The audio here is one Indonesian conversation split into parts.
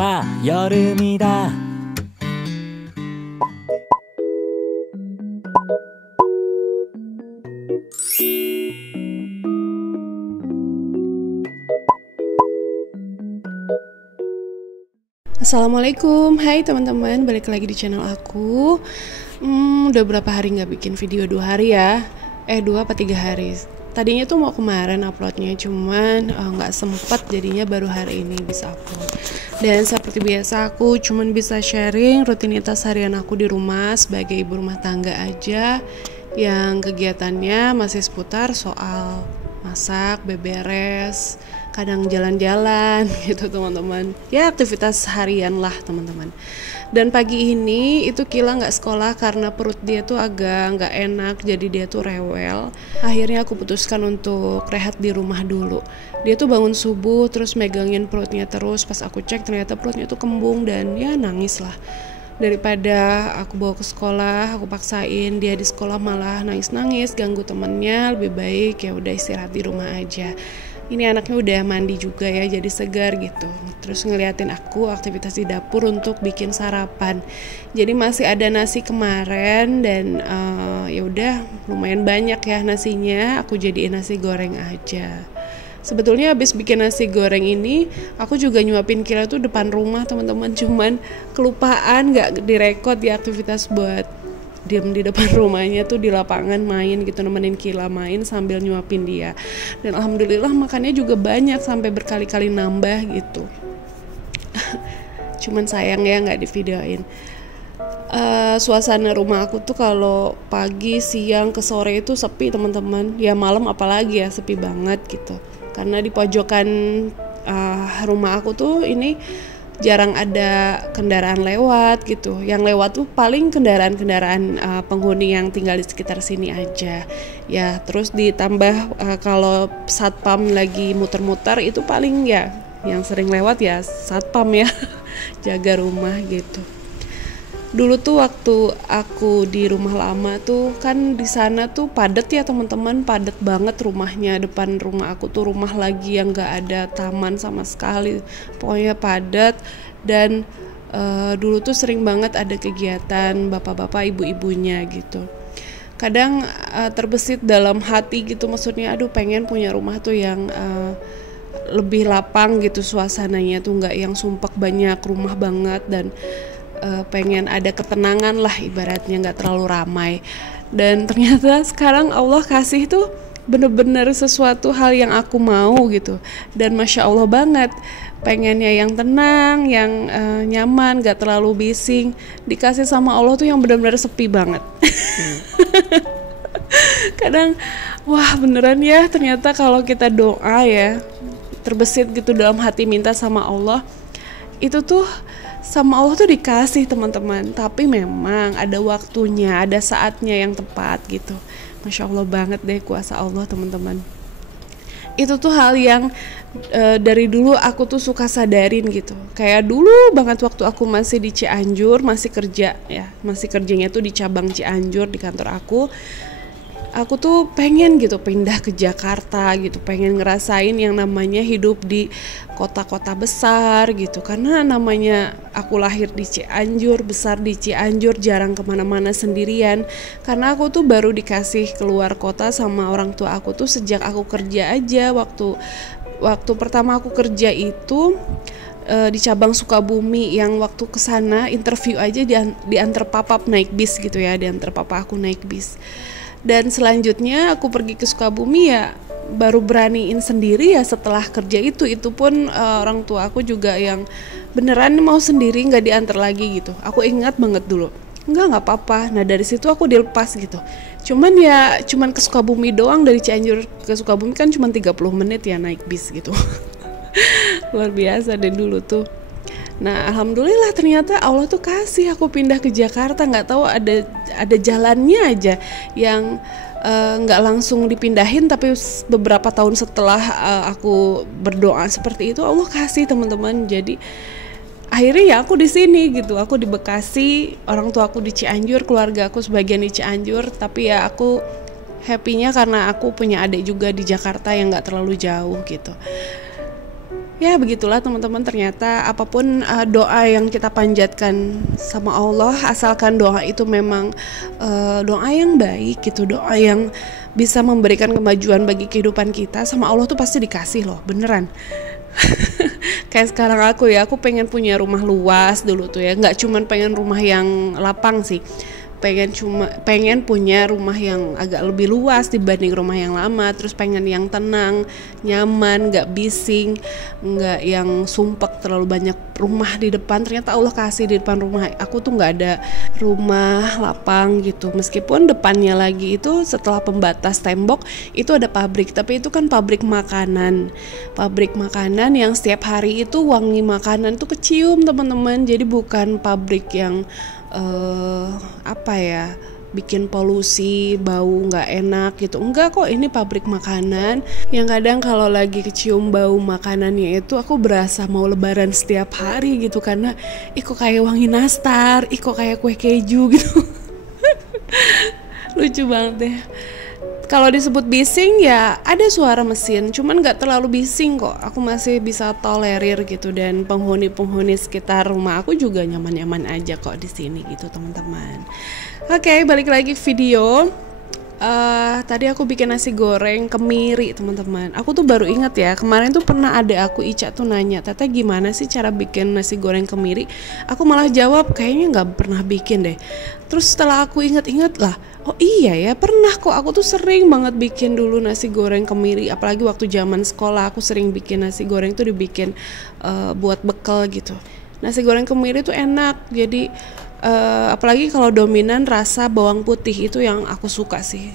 は夜海だ Assalamualaikum, hai teman-teman, balik lagi di channel aku. Udah berapa hari nggak bikin video, 2 hari ya? 2 apa 3 hari. Tadinya tuh mau kemarin uploadnya, cuman nggak sempet, jadinya baru hari ini bisa upload. Dan seperti biasa aku cuman bisa sharing rutinitas harian aku di rumah sebagai ibu rumah tangga aja, yang kegiatannya masih seputar soal masak, beberes, kadang jalan-jalan gitu teman-teman. Ya aktivitas harian lah teman-teman. Dan pagi ini itu Kila nggak sekolah karena perut dia tuh agak nggak enak, jadi dia tuh rewel. Akhirnya aku putuskan untuk rehat di rumah dulu. Dia tuh bangun subuh terus megangin perutnya terus, pas aku cek ternyata perutnya tuh kembung dan ya nangis lah. Daripada aku bawa ke sekolah, aku paksain dia di sekolah malah nangis-nangis, ganggu temennya, lebih baik ya udah istirahat di rumah aja. Ini anaknya udah mandi juga ya, jadi segar gitu. Terus ngeliatin aku aktivitas di dapur untuk bikin sarapan. Jadi masih ada nasi kemarin dan ya udah lumayan banyak ya nasinya. Aku jadiin nasi goreng aja. Sebetulnya habis bikin nasi goreng ini, aku juga nyuapin Kila tuh depan rumah teman-teman. Cuman kelupaan nggak direkod ya aktivitas buat diam di depan rumahnya tuh di lapangan main gitu, nemenin Kila main sambil nyuapin dia. Dan alhamdulillah makannya juga banyak sampai berkali-kali nambah gitu. Cuman sayang ya nggak divideoin. Suasana rumah aku tuh kalau pagi, siang, ke sore itu sepi teman-teman. Ya malam apalagi ya sepi banget gitu. Karena di pojokan rumah aku tuh ini jarang ada kendaraan lewat gitu. Yang lewat tuh paling kendaraan-kendaraan penghuni yang tinggal di sekitar sini aja. Ya terus ditambah kalau satpam lagi muter-muter itu paling ya yang sering lewat ya satpam ya jaga rumah gitu. Dulu tuh waktu aku di rumah lama tuh kan di sana tuh padat ya teman-teman, padat banget rumahnya. Depan rumah aku tuh rumah lagi yang nggak ada taman sama sekali, pokoknya padat. Dan dulu tuh sering banget ada kegiatan bapak-bapak ibu-ibunya gitu. Kadang terbesit dalam hati gitu, maksudnya aduh pengen punya rumah tuh yang lebih lapang gitu suasananya tuh, nggak yang sumpek banyak rumah banget. Dan pengen ada ketenangan lah ibaratnya, nggak terlalu ramai. Dan ternyata sekarang Allah kasih tuh bener-bener sesuatu hal yang aku mau gitu. Dan Masya Allah banget, pengennya yang tenang, yang nyaman, nggak terlalu bising. Dikasih sama Allah tuh yang bener-bener sepi banget. Kadang wah beneran ya, ternyata kalau kita doa ya terbesit gitu dalam hati minta sama Allah, itu tuh sama Allah tuh dikasih teman-teman. Tapi memang ada waktunya, ada saatnya yang tepat gitu. Masya Allah banget deh kuasa Allah teman-teman. Itu tuh hal yang dari dulu aku tuh suka sadarin gitu. Kayak dulu banget waktu aku masih di Cianjur, masih kerja ya, masih kerjanya tuh di cabang Cianjur di kantor aku. Aku tuh pengen gitu pindah ke Jakarta gitu, pengen ngerasain yang namanya hidup di kota-kota besar gitu. Karena namanya aku lahir di Cianjur, besar di Cianjur, jarang kemana-mana sendirian. Karena aku tuh baru dikasih keluar kota sama orang tua aku tuh sejak aku kerja aja. Waktu pertama aku kerja itu di cabang Sukabumi, yang waktu kesana interview aja diantar papa naik bis gitu ya, diantar papa aku naik bis. Dan selanjutnya aku pergi ke Sukabumi ya baru beraniin sendiri ya setelah kerja itu pun orang tua aku juga yang beneran mau sendiri, nggak diantar lagi gitu. Aku ingat banget dulu, nggak apa-apa. Nah dari situ aku dilepas gitu. Cuman ke Sukabumi doang, dari Cianjur ke Sukabumi kan cuma 30 menit ya naik bis gitu. Luar biasa deh dulu tuh. Nah alhamdulillah ternyata Allah tuh kasih aku pindah ke Jakarta. Nggak tahu ada jalannya aja yang nggak langsung dipindahin, tapi beberapa tahun setelah aku berdoa seperti itu Allah kasih teman-teman. Jadi akhirnya ya aku di sini gitu, aku di Bekasi, orang tua aku di Cianjur, keluarga aku sebagian di Cianjur. Tapi ya aku happy-nya karena aku punya adik juga di Jakarta yang nggak terlalu jauh gitu. Ya begitulah teman-teman, ternyata apapun doa yang kita panjatkan sama Allah, asalkan doa itu memang doa yang baik gitu, doa yang bisa memberikan kemajuan bagi kehidupan kita, sama Allah tuh pasti dikasih loh, beneran. Kayak sekarang aku pengen punya rumah luas dulu tuh ya, nggak cuman pengen rumah yang lapang sih, pengen punya rumah yang agak lebih luas dibanding rumah yang lama, terus pengen yang tenang, nyaman, nggak bising, nggak yang sumpek terlalu banyak rumah di depan. Ternyata Allah kasih di depan rumah aku tuh nggak ada rumah lapang gitu, meskipun depannya lagi itu setelah pembatas tembok itu ada pabrik, tapi itu kan pabrik makanan yang setiap hari itu wangi makanan tuh kecium teman-teman. Jadi bukan pabrik yang bikin polusi, bau nggak enak gitu, enggak kok. Ini pabrik makanan yang kadang kalau lagi kecium bau makanannya itu aku berasa mau lebaran setiap hari gitu, karena kok kayak wangi nastar, kok kayak kue keju gitu. Lucu banget deh. Kalau disebut bising ya ada suara mesin, cuman nggak terlalu bising kok. Aku masih bisa tolerir gitu, dan penghuni sekitar rumah aku juga nyaman-nyaman aja kok di sini gitu teman-teman. Oke, balik lagi video. Tadi aku bikin nasi goreng kemiri teman-teman. Aku tuh baru inget ya, kemarin tuh pernah ada aku Ica tuh nanya, Teteh gimana sih cara bikin nasi goreng kemiri? Aku malah jawab kayaknya nggak pernah bikin deh. Terus setelah aku inget-inget lah, oh iya ya pernah kok. Aku tuh sering banget bikin dulu nasi goreng kemiri, apalagi waktu zaman sekolah aku sering bikin nasi goreng tuh dibikin buat bekal gitu. Nasi goreng kemiri tuh enak, jadi apalagi kalau dominan rasa bawang putih itu yang aku suka sih.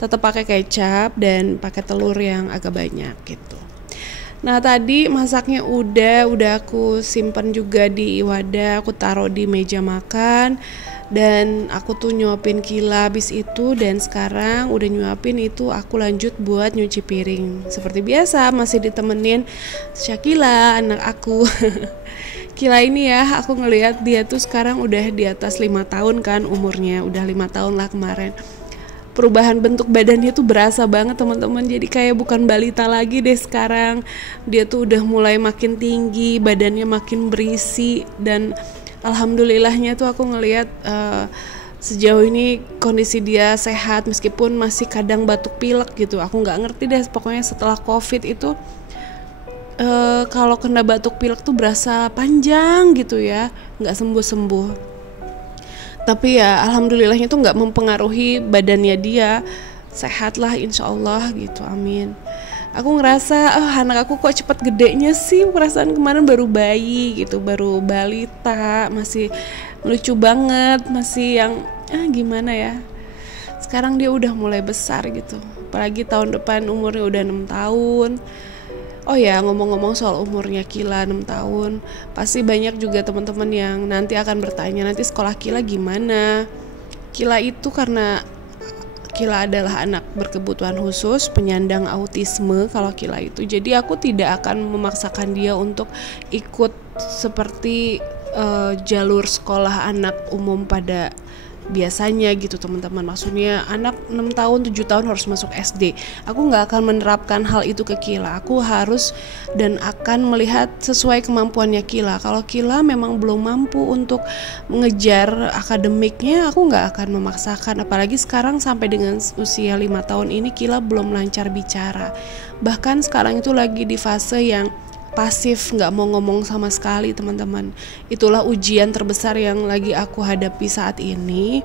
Tetap pakai kecap dan pakai telur yang agak banyak gitu. Nah tadi masaknya udah aku simpan juga di wadah, aku taruh di meja makan, dan aku tuh nyuapin Kila habis itu, dan sekarang udah nyuapin itu aku lanjut buat nyuci piring. Seperti biasa masih ditemenin Syakila, anak aku. Kila ini ya, aku ngelihat dia tuh sekarang udah di atas 5 tahun kan umurnya, udah 5 tahun lah kemarin. Perubahan bentuk badannya tuh berasa banget teman-teman, jadi kayak bukan balita lagi deh sekarang. Dia tuh udah mulai makin tinggi, badannya makin berisi, dan alhamdulillahnya tuh aku ngelihat sejauh ini kondisi dia sehat, meskipun masih kadang batuk pilek gitu. Aku nggak ngerti deh, pokoknya setelah COVID itu kalau kena batuk pilek tuh berasa panjang gitu ya, nggak sembuh-sembuh. Tapi ya alhamdulillahnya tuh nggak mempengaruhi badannya dia, sehat lah insya Allah gitu, amin. Aku ngerasa anak aku kok cepet gedenya sih, perasaan kemarin baru bayi gitu, baru balita, masih lucu banget, masih yang gimana ya. Sekarang dia udah mulai besar gitu, apalagi tahun depan umurnya udah 6 tahun. Oh ya, ngomong-ngomong soal umurnya Kila 6 tahun, pasti banyak juga teman-teman yang nanti akan bertanya, nanti sekolah Kila gimana? Kila itu karena Kila adalah anak berkebutuhan khusus, penyandang autisme kalau Kila itu. Jadi aku tidak akan memaksakan dia untuk ikut seperti jalur sekolah anak umum pada biasanya gitu teman-teman. Maksudnya anak 6 tahun, 7 tahun harus masuk SD. Aku gak akan menerapkan hal itu ke Kila. Aku harus dan akan melihat sesuai kemampuannya Kila. Kalau Kila memang belum mampu untuk mengejar akademiknya, aku gak akan memaksakan. Apalagi sekarang sampai dengan usia 5 tahun ini Kila belum lancar bicara. Bahkan sekarang itu lagi di fase yang pasif, nggak mau ngomong sama sekali teman-teman. Itulah ujian terbesar yang lagi aku hadapi saat ini.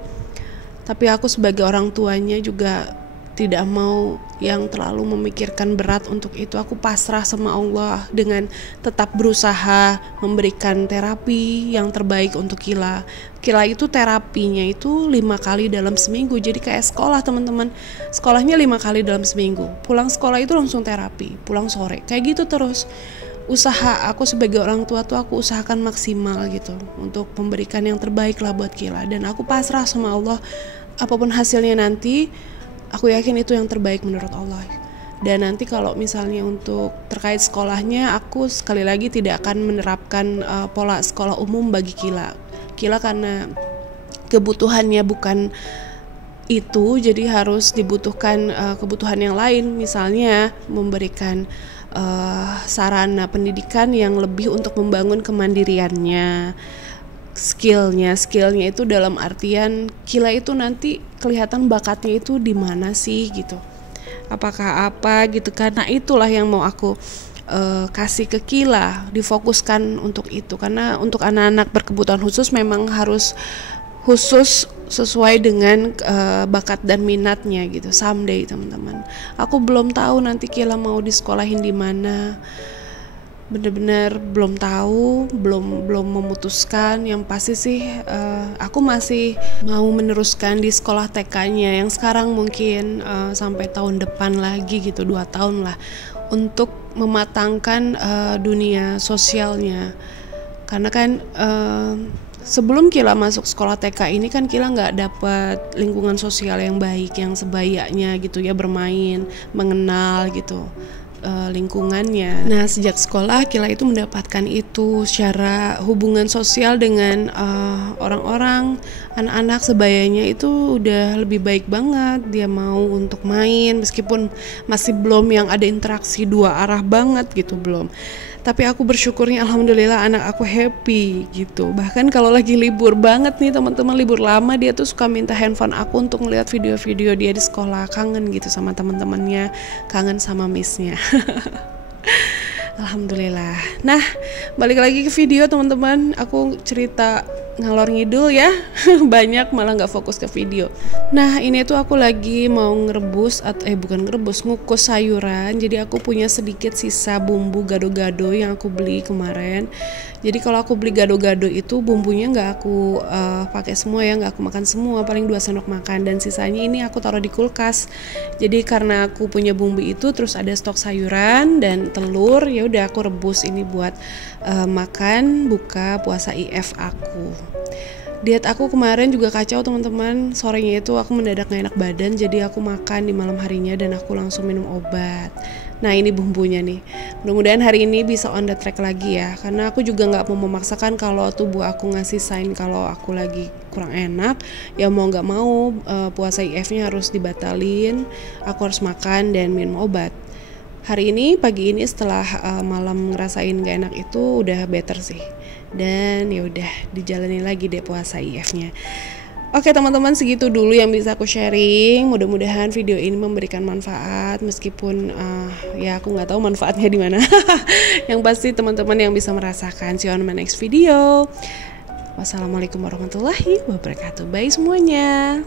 Tapi aku sebagai orang tuanya juga tidak mau yang terlalu memikirkan berat untuk itu. Aku pasrah sama Allah dengan tetap berusaha memberikan terapi yang terbaik untuk Kila. Kila itu terapinya itu 5 kali dalam seminggu. Jadi kayak sekolah teman-teman, sekolahnya 5 kali dalam seminggu. Pulang sekolah itu langsung terapi, pulang sore, kayak gitu terus. Usaha aku sebagai orang tua tuh aku usahakan maksimal gitu untuk memberikan yang terbaik lah buat Kila, dan aku pasrah sama Allah. Apapun hasilnya nanti, aku yakin itu yang terbaik menurut Allah. Dan nanti kalau misalnya untuk terkait sekolahnya, aku sekali lagi tidak akan menerapkan pola sekolah umum bagi Kila. Kila karena kebutuhannya bukan itu, jadi harus dibutuhkan kebutuhan yang lain, misalnya memberikan sarana pendidikan yang lebih untuk membangun kemandiriannya, skillnya itu dalam artian Kila itu nanti kelihatan bakatnya itu di mana sih gitu, apakah apa gitu, karena itulah yang mau aku kasih ke Kila, difokuskan untuk itu, karena untuk anak-anak berkebutuhan khusus memang harus khusus sesuai dengan bakat dan minatnya gitu. Someday teman-teman, aku belum tahu nanti Kila mau disekolahin di mana, bener-bener belum tahu, belum memutuskan. Yang pasti sih aku masih mau meneruskan di sekolah TK-nya yang sekarang mungkin sampai tahun depan lagi gitu, 2 tahun lah, untuk mematangkan dunia sosialnya. Karena kan sebelum Kila masuk sekolah TK ini kan Kila nggak dapat lingkungan sosial yang baik, yang sebayanya gitu ya, bermain, mengenal gitu lingkungannya. Nah sejak sekolah Kila itu mendapatkan itu, secara hubungan sosial dengan orang-orang, anak-anak sebayanya itu udah lebih baik banget. Dia mau untuk main meskipun masih belum yang ada interaksi 2 arah banget gitu, belum. Tapi aku bersyukurnya alhamdulillah anak aku happy gitu. Bahkan kalau lagi libur banget nih teman-teman, libur lama, dia tuh suka minta handphone aku untuk ngeliat video-video dia di sekolah, kangen gitu sama teman-temannya, kangen sama missnya. Alhamdulillah. Nah, balik lagi ke video teman-teman, aku cerita ngalor ngidul ya, banyak malah nggak fokus ke video. Nah ini tuh aku lagi mau ngerebus bukan ngerebus, ngukus sayuran. Jadi aku punya sedikit sisa bumbu gado-gado yang aku beli kemarin. Jadi kalau aku beli gado-gado itu bumbunya nggak aku pakai semua ya, nggak aku makan semua, paling 2 sendok makan, dan sisanya ini aku taruh di kulkas. Jadi karena aku punya bumbu itu, terus ada stok sayuran dan telur, ya udah aku rebus ini buat makan buka puasa IF aku. Diet aku kemarin juga kacau teman-teman. Sorenya itu aku mendadak gak enak badan, jadi aku makan di malam harinya dan aku langsung minum obat. Nah ini bumbunya nih, mudah-mudahan hari ini bisa on the track lagi ya, karena aku juga gak mau memaksakan. Kalau tubuh aku ngasih sign kalau aku lagi kurang enak, ya mau gak mau puasa IF-nya harus dibatalin. Aku harus makan dan minum obat. Hari ini, pagi ini setelah malam ngerasain gak enak itu udah better sih. Dan ya udah dijalani lagi deh puasa IF-nya. Oke teman-teman, segitu dulu yang bisa aku sharing. Mudah-mudahan video ini memberikan manfaat, meskipun ya aku nggak tahu manfaatnya di mana. Yang pasti teman-teman yang bisa merasakan. See you on my next video. Wassalamualaikum warahmatullahi wabarakatuh. Bye semuanya.